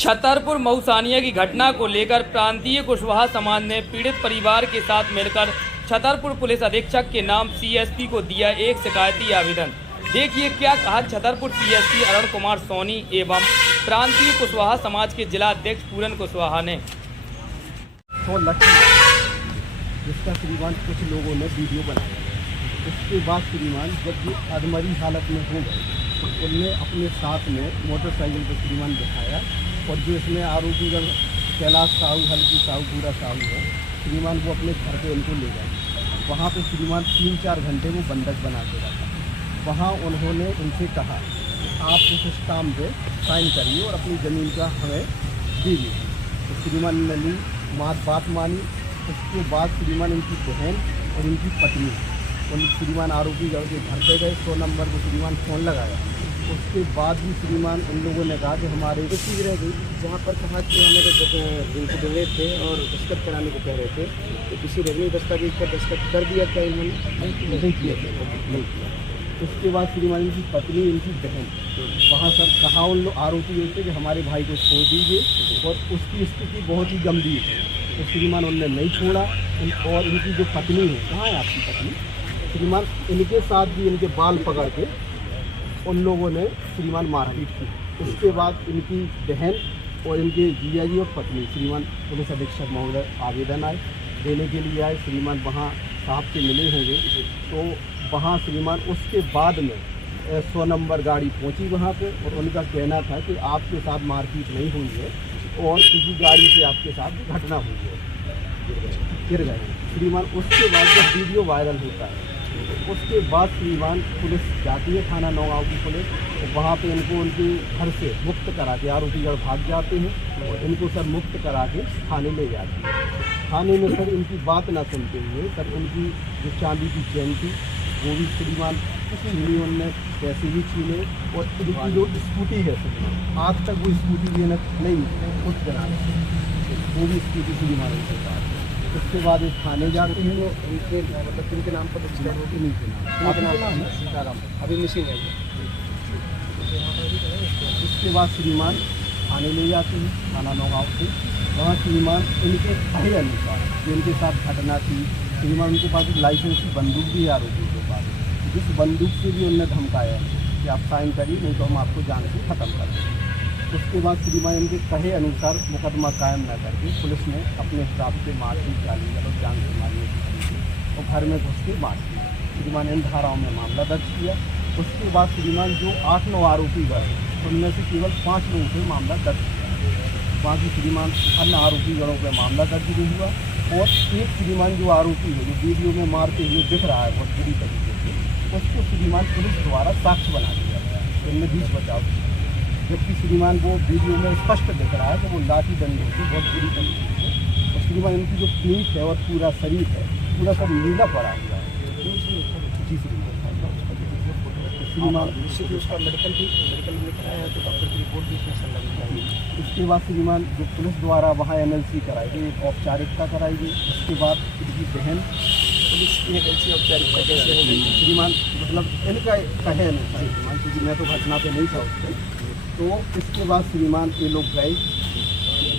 छतरपुर मऊसानिया की घटना को लेकर प्रांतीय कुशवाहा समाज ने पीड़ित परिवार के साथ मिलकर छतरपुर पुलिस अधीक्षक के नाम सीएसपी को दिया एक शिकायती आवेदन। देखिए क्या कहा छतरपुर सीएसपी अरुण कुमार सोनी एवं प्रांतीय कुशवाहा समाज के जिला अध्यक्ष पूरन कुशवाहा ने। तो जिसका श्रीमान कुछ लोगों ने वीडियो बनाया, उसके बाद श्रीमान जब ये अधमरी हालत में हो गए तो उनने अपने साथ में मोटरसाइकिल पर श्रीमान दिखाया और जो इसमें आरोपी कैलाश साहू, हल्की साहू, पूरा साहू है, श्रीमान वो अपने घर पे उनको ले गए। वहाँ पे श्रीमान 3-4 घंटे वो बंधक बना के रखा। वहाँ उन्होंने उनसे कहा आप उस काम पे साइन करिए और अपनी ज़मीन का हमें दीजिए। तो श्रीमान ने ली, बात मानी। उसके बाद श्रीमान इनकी बहन और इनकी पत्नी उन श्रीमान आरोपी के घर पे गए। 100 नंबर को श्रीमान फ़ोन लगाया। उसके बाद भी श्रीमान उन लोगों ने कहा कि हमारे एक चीज़ रह गई जहाँ पर कहा कि हमें जिनको डोनेट थे और दस्तखत कराने को कह रहे थे, तो किसी रेवन्यू दस्तावेज पर दस्तखत कर दिया क्या इन्होंने? नहीं किया। उसके बाद श्रीमान इनकी पत्नी, इनकी बहन वहाँ सर कहा उन लोग आरोपी होते कि हमारे भाई को छोड़ दीजिए और उसकी स्थिति बहुत ही गंभीर है। तो श्रीमान उनने नहीं छोड़ा। और इनकी जो पत्नी है, कहाँ है आपकी पत्नी? श्रीमान इनके साथ भी इनके बाल पकड़ के उन लोगों ने श्रीमान मारपीट की। उसके बाद इनकी बहन और इनके जीजा जी और पत्नी श्रीमान पुलिस अधीक्षक महोदय आवेदन आए देने के लिए आए। श्रीमान वहाँ साहब से मिले होंगे, तो वहाँ श्रीमान उसके बाद में 100 नंबर गाड़ी पहुँची वहाँ पे और उनका कहना था कि आपके साथ मारपीट नहीं हुई है और किसी गाड़ी से आपके साथ घटना हुई है, गिर गए श्रीमान। उसके बाद जब वीडियो वायरल होता है उसके बाद श्रीमान पुलिस जाती है, थाना नौगांव की पुलिस, तो वहाँ पे इनको उनके घर से मुक्त करा के आरोपीगढ़ भाग जाते हैं और इनको सर मुक्त करा के थाने ले जाते हैं। थाने में सर इनकी बात ना सुनते हुए सर उनकी जो चांदी की चैन थी वो भी श्रीमान छीनी, उनने पैसे भी छीने और इनकी जो स्कूटी है श्रीमान आज तक वो स्कूटी भी नहीं खुद करा वो भी स्कूटी श्रीमान उनके साथ। उसके बाद इस थाने जाते हैं, उनके मतलब इनके नाम पर इनके नाम है सीताराम, अभी मिसिंग है। उसके बाद श्रीमान थाने ले जाते हैं, थाना नौगांव से। वहाँ श्रीमान इनके कहे अनुसार जो इनके साथ घटना थी, श्रीमान उनके पास एक लाइसेंस की बंदूक भी है आरोपी के पास, जिस बंदूक से भी उनने धमकाया कि आप साइन करिए नहीं तो हम आपको जान से ख़त्म कर देंगे। उसके बाद श्रीमान इनके कहे अनुसार मुकदमा कायम न करके पुलिस ने अपने हिसाब से मारपीट डाली और जान से मारने की और घर में घुस के मार दिया। श्रीमान इन धाराओं में मामला दर्ज किया। उसके बाद श्रीमान जो 8-9 आरोपी गए उनमें से केवल 5 लोगों पर मामला दर्ज किया। बाकी श्रीमान अन्य आरोपीगणों पर मामला दर्ज नहीं हुआ। और एक श्रीमान जो आरोपी है जो वीडियो में मारते हुए दिख रहा है बहुत बुरी तरीके से, उसको श्रीमान पुलिस द्वारा साक्ष्य बना दिया गया। इनमें 20 बचाव, जबकि श्रीमान वो वीडियो में स्पष्ट दिख रहा है कि वो लाठी डंडे से बहुत बुरी तरीके से, और श्रीमान इनकी जो पीठ है और पूरा शरीर है पूरा सब नीला पड़ा हुआ है। जी श्रीमान उसका मेडिकल में कराया तो डॉक्टर की रिपोर्ट भी उसमें संलग्न चाहिए। उसके बाद श्रीमान जो पुलिस द्वारा वहाँ NLC कराई गई, एक औपचारिकता कराई गई। उसके बाद इनकी बहन पुलिस की NLC औपचारिकता कैसे हो गई श्रीमान, मतलब इनका कहे अनुसार श्रीमान, क्योंकि मैं तो घटना पे नहीं था उससे। तो इसके बाद श्रीमान ये लोग गए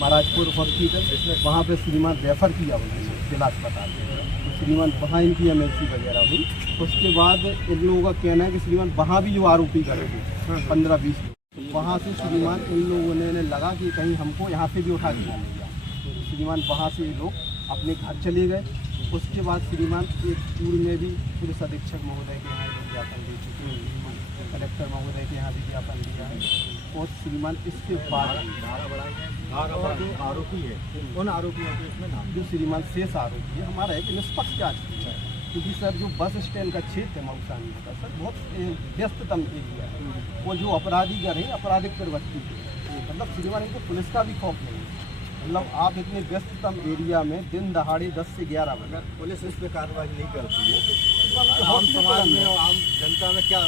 महाराजपुर हॉस्पिटल, वहाँ पे श्रीमान रेफ़र किया उन्होंने जिला अस्पताल में। तो श्रीमान वहाँ इनकी MLC वगैरह हुई। उसके बाद इन लोगों का कहना है कि श्रीमान वहाँ भी जो आरोपी गए थे 15-20 लोग, वहाँ से श्रीमान इन लोगों ने लगा कि कहीं हमको यहाँ से भी उठा के जाने गया, तो श्रीमान वहाँ से ये लोग अपने घर चले गए। उसके बाद श्रीमान एक पूर्व में भी पुलिस अधीक्षक महोदय के यहाँ विज्ञापन दे चुके हैं, कलेक्टर महोदय के यहाँ विज्ञापन दिया है। और श्रीमान इसके बाद जो आरोपी है उन आरोपियों के इसमें नाम जो श्रीमान शेष आरोपी है हमारा एक निष्पक्ष जांच की है, क्योंकि सर जो बस स्टैंड का क्षेत्र है मऊसानिया का सर बहुत व्यस्ततम एरिया है और जो अपराधीगर हैं आपराधिक प्रवृत्ति है, मतलब श्रीमान इनको पुलिस का भी खौफ नहीं है। मतलब आप इतने व्यस्ततम एरिया में दिन दहाड़े 10 से 11 बजे पुलिस इस पर कार्रवाई नहीं करती है तो आम समाज में और आम जनता में क्या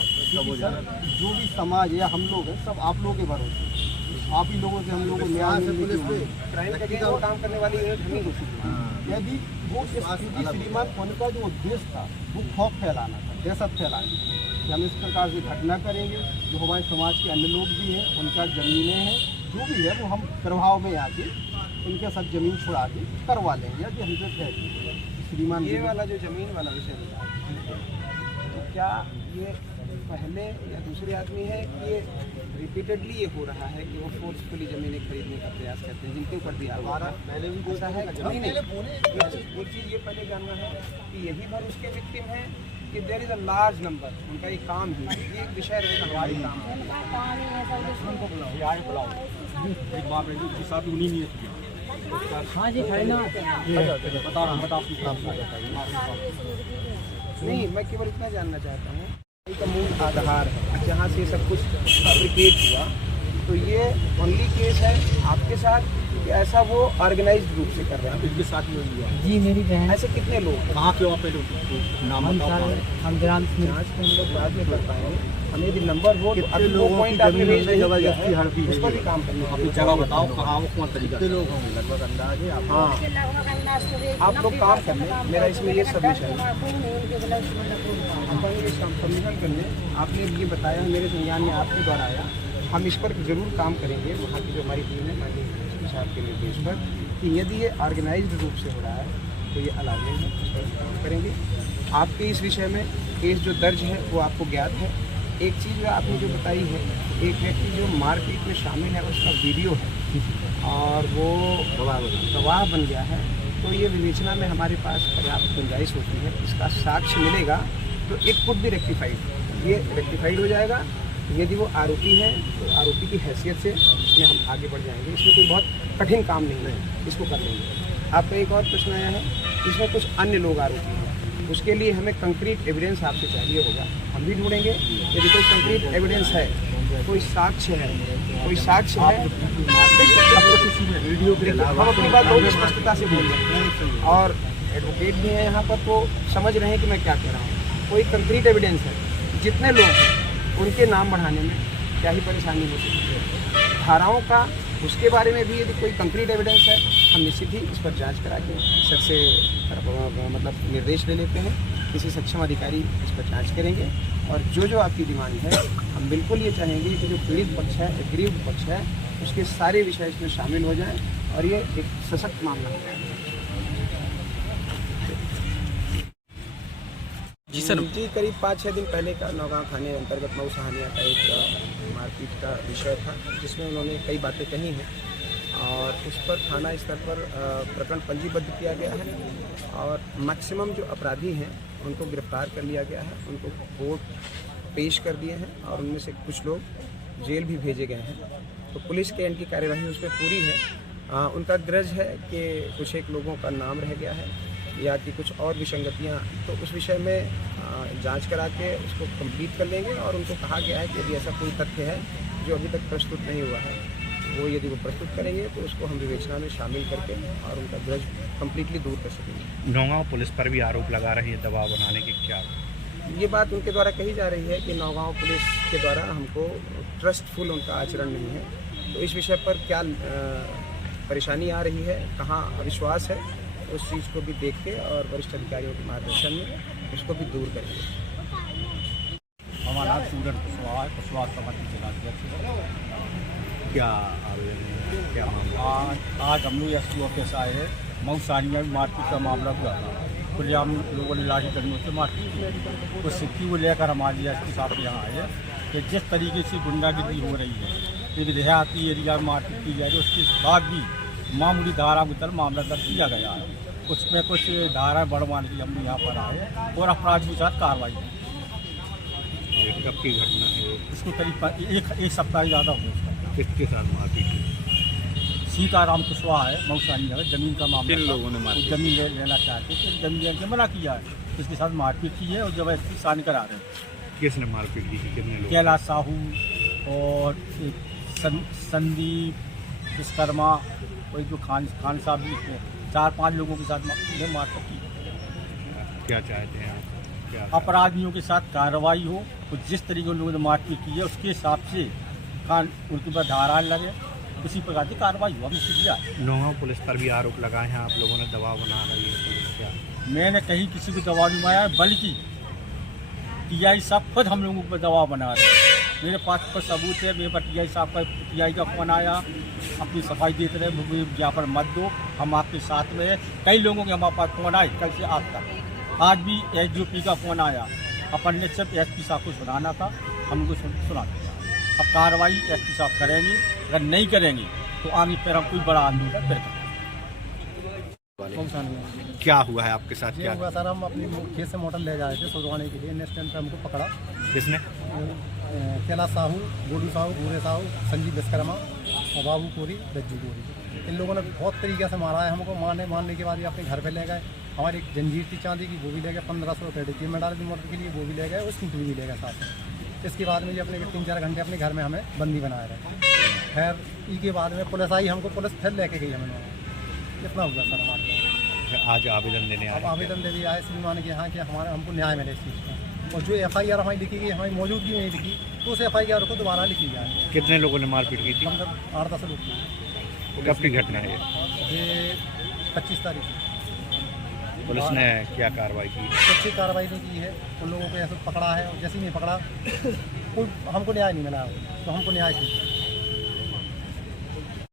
हो जाए? जो भी समाज या हम लोग हैं सब आप लोगों के भरोसे, आप ही लोगों से हम लोगों को न्याय मिलने के लिए क्राइम का काम करने वाली यदि वो श्रीमान उनका जो उद्देश्य था वो खौफ फैलाना था, दहशत फैलानी कि हम इस प्रकार से घटना करेंगे, जो हमारे समाज के अन्य लोग भी हैं उनका ज़मीनें हैं, जो भी भी है वो हम प्रभाव में आके इनके साथ ज़मीन छुड़ा के करवा लेंगे, कि हमसे कह श्रीमान ये वाला जो ज़मीन वाला विषय बताया, तो क्या ये पहले या दूसरे आदमी है कि ये रिपीटेडली ये हो रहा है कि वो फोर्सफुली ज़मीनें खरीदने का प्रयास करते हैं जिनके ऊपर दिया हुआ पहले भी ऐसा है? नहीं, एक चीज़ ये पहले जानना है कि यही भर उसके विक्टिम है कि there is a large number, उनका ये काम ही है, ये एक विषय रहेगा हमारे काम नहीं, मैं केवल इतना जानना चाहता हूँ का मूल आधार है जहाँ से सब कुछ फैब्रिकेट हुआ, तो ये ओनली केस है आपके साथ कि ऐसा वो ऑर्गेनाइज्ड रूप से कर रहे हैं? इनके साथ ही हुआ जी मेरी बहन। ऐसे कितने लोग हैं? कहाँ के वहाँ पे लोग नाम बताओ। हम ग्राम जाँच को हम लोग बाद में कर पाएंगे, हमें यदि नंबर हो तो अभी वो पॉइंट आपने रेज नहीं किया है, उस पर भी काम करना है। अपनी जगह बताओ कहाँ वो कौन तरीका कितने लोग होंगे लगभग अंदाजे आप? हाँ, आप लोग काम करने, मेरा इसमें ये सबमिशन है, सबमिशन करने आपने ये बताया, मेरे संज्ञान में आपके द्वारा आया, हम इस पर ज़रूर काम करेंगे वहाँ की जो हमारी टीम है माननीय एसपी साहब के निर्देश पर, कि यदि ये ऑर्गेनाइज्ड रूप से हो रहा है तो ये अलाउड है, इस पर काम करेंगे। आपके इस विषय में केस जो दर्ज है वो आपको ज्ञात है। एक चीज़ जो आपने जो बताई है, एक व्यक्ति जो मारपीट में शामिल है उसका वीडियो है और वो गवाह बन गया है, तो ये विवेचना में हमारे पास पर्याप्त गुंजाइश होती है, इसका साक्ष्य मिलेगा तो इट कुड बी रेक्टिफाइड, ये रेक्टिफाइड हो जाएगा। यदि वो आरोपी है तो आरोपी की हैसियत से इसमें हम आगे बढ़ जाएंगे, इसमें कोई बहुत कठिन काम नहीं है, इसको कर लेंगे। आपका एक और प्रश्न आया है, इसमें कुछ अन्य लोग आरोपी हैं, उसके लिए हमें कंक्रीट एविडेंस आपसे चाहिए होगा, हम भी ढूंढेंगे। यदि कोई कंक्रीट एविडेंस है, कोई साक्ष्य है, कोई साक्ष्य है, हम अपनी बात बहुत स्पष्टता से बोल रहे हैं और एडवोकेट भी हैं यहाँ पर, तो समझ रहे हैं कि मैं क्या कह रहा हूँ। कोई कंक्रीट एविडेंस है, जितने लोग हैं उनके नाम बढ़ाने में क्या ही परेशानी हो सकती है, धाराओं का उसके बारे में भी यदि कोई कंक्रीट एविडेंस है, हम निश्चित ही इस पर जांच करा के सर से मतलब निर्देश ले लेते हैं, किसी सक्षम अधिकारी इस पर जांच करेंगे और जो आपकी डिमांड है, हम बिल्कुल ये चाहेंगे कि जो पीड़ित पक्ष है, एग्रीव्ड पक्ष है, उसके सारे विषय इसमें शामिल हो जाएं और ये एक सशक्त मामला हो जाए। जी सर। जी, करीब 5-6 दिन पहले का नौगांव थाने अंतर्गत मऊ सहानिया का एक मारपीट का विषय था, जिसमें उन्होंने कई बातें कही हैं और उस पर थाना स्तर पर प्रकरण पंजीबद्ध किया गया है और मैक्सिमम जो अपराधी हैं उनको गिरफ्तार कर लिया गया है, उनको कोर्ट पेश कर दिए हैं और उनमें से कुछ लोग जेल भी भेजे गए हैं। तो पुलिस के एंटी कार्यवाही उसमें पूरी है। उनका ग्रज है कि कुछ एक लोगों का नाम रह गया है या कि कुछ और विसंगतियाँ, तो उस विषय में जांच करा के उसको कंप्लीट कर लेंगे और उनको कहा गया है कि यदि ऐसा कोई तथ्य है जो अभी तक प्रस्तुत नहीं हुआ है, वो यदि वो प्रस्तुत करेंगे तो उसको हम विवेचना में शामिल करके और उनका ग्रज कम्प्लीटली दूर कर सकेंगे। नौगांव पुलिस पर भी आरोप लगा रही है दबाव बनाने के, क्या ये बात उनके द्वारा कही जा रही है कि नौगांव पुलिस के द्वारा हमको ट्रस्टफुल उनका आचरण नहीं है, तो इस विषय पर क्या परेशानी आ रही है, कहाँ अविश्वास है, उस चीज़ को भी देख के और वरिष्ठ अधिकारियों के मार्गदर्शन में उसको भी दूर करेंगे। हमारा स्टूडेंट कुशवाहा समिति जिला क्या आवेदन है, क्या मामला? आज हम लोग एस पी ऑफिस आए हैं, मऊ सहानिया में मारपीट का मामला हुआ था, खुलेआम लोगों ने लाठी डंडों से मारपीट की, तो सिक्की को लेकर हमारे एस पी साहब यहाँ आए कि जिस तरीके से गुंडागिरी हो रही है, एक देहाती एरिया में मारपीट की जा रही है, उसके बाद भी मामूली धारा के तहत मामला दर्ज किया गया है, उसमें कुछ धारा बढ़वाने की हम यहाँ पर आए और अपराधियों के साथ कार्रवाई की। कब की घटना है? इसको करीब एक सप्ताह ज़्यादा हो उसका। किसके साथ मारपीट की? सीताराम कुशवाहा है, मऊ सहानिया में ज़मीन का मामला। किन लोगों ने मारपीट? ज़मीन लेना चाहते थे, ज़मीन लेने के मना किया है, इसके साथ मारपीट की है और जबरदस्ती साइन करा रहे हैं। किसने मारपीट की थी, कितने लोग? कैलाश साहू और संदीप विश्वकर्मा और जो खान साहब भी थे, 4-5 लोगों के साथ मारपीट की। क्या चाहते हैं आप? क्या अपराधियों के साथ कार्रवाई हो और जिस तरीके उन लोगों ने मारपीट की है उसके हिसाब से उनके ऊपर धारा लगे, उसी प्रकार की कार्रवाई हो। हमने किया। नौगांव पुलिस पर भी आरोप लगाए हैं आप लोगों ने दबाव बना रही है, क्या? मैंने कहीं किसी को दबाव नहीं बनाया, बल्कि टीआई साहब खुद हम लोगों पर दबाव बना रहे हैं। मेरे पास पर सबूत है, मेरे पास टीआई साहब का टीआई का फ़ोन आया, अपनी सफाई देते रहे, मुझे यहाँ पर मत दो, हम आपके साथ में है। कई लोगों के हमारे पास फ़ोन आए कल से आज तक। आज भी एसडीओपी का फ़ोन आया, अपन ने सिर्फ एसपी साहब को सुनाना था, हमको सुना दिया। अब कार्रवाई एसपी साहब करेंगे, अगर नहीं करेंगे तो आगे फिर हम कोई बड़ा आंदोलन फिर करेंगे। क्या हुआ है आपके साथ? ये क्या हुआ सर, हम अपनी खेत से मोटर ले जा रहे थे सुधवाने के लिए, नेक्स्ट टाइम पे हमको पकड़ा किसने? कैलाश साहू, गोलू साहू, भूरे साहू, संजीव विश्वकर्मा और बाबू कोरी, रज्जू कोरी। इन लोगों ने बहुत तरीके से मारा है हमको। मारने के बाद ये अपने घर पे ले गए। हमारी एक जंजीर थी चांदी की, वो भी ले गए। 1500 रुपये डी में डाल दी मोटर के लिए, वो भी ले गए। और स्कूटर भी ले गए साथ में। इसके बाद में ये अपने 3-4 घंटे अपने घर में हमें बंदी बनाए रहे। खैर इसके बाद में पुलिस आई, हमको पुलिस फिर लेके गई हमें। कितना हुआ सर हमारे? आज आवेदन देने अब आए? आवेदन दे दिया है श्रीमान के यहाँ कि हमारे हमको न्याय मिले इस चीज़ का। और जो FIR हमारी लिखी गई, हमारी मौजूदगी नहीं लिखी, तो उस FIR को दोबारा लिखी जाए। कितने लोगों ने मारपीट की थी? कम से कम 8-10 लोग थे। कब की घटना है ये 25 तारीख को। पुलिस ने क्या कार्रवाई की? अच्छी कार्रवाई नहीं की है। उन लोगों को ऐसे पकड़ा है, और जैसे ही नहीं पकड़ा कोई हमको न्याय नहीं मिला, तो हमको न्याय चाहिए।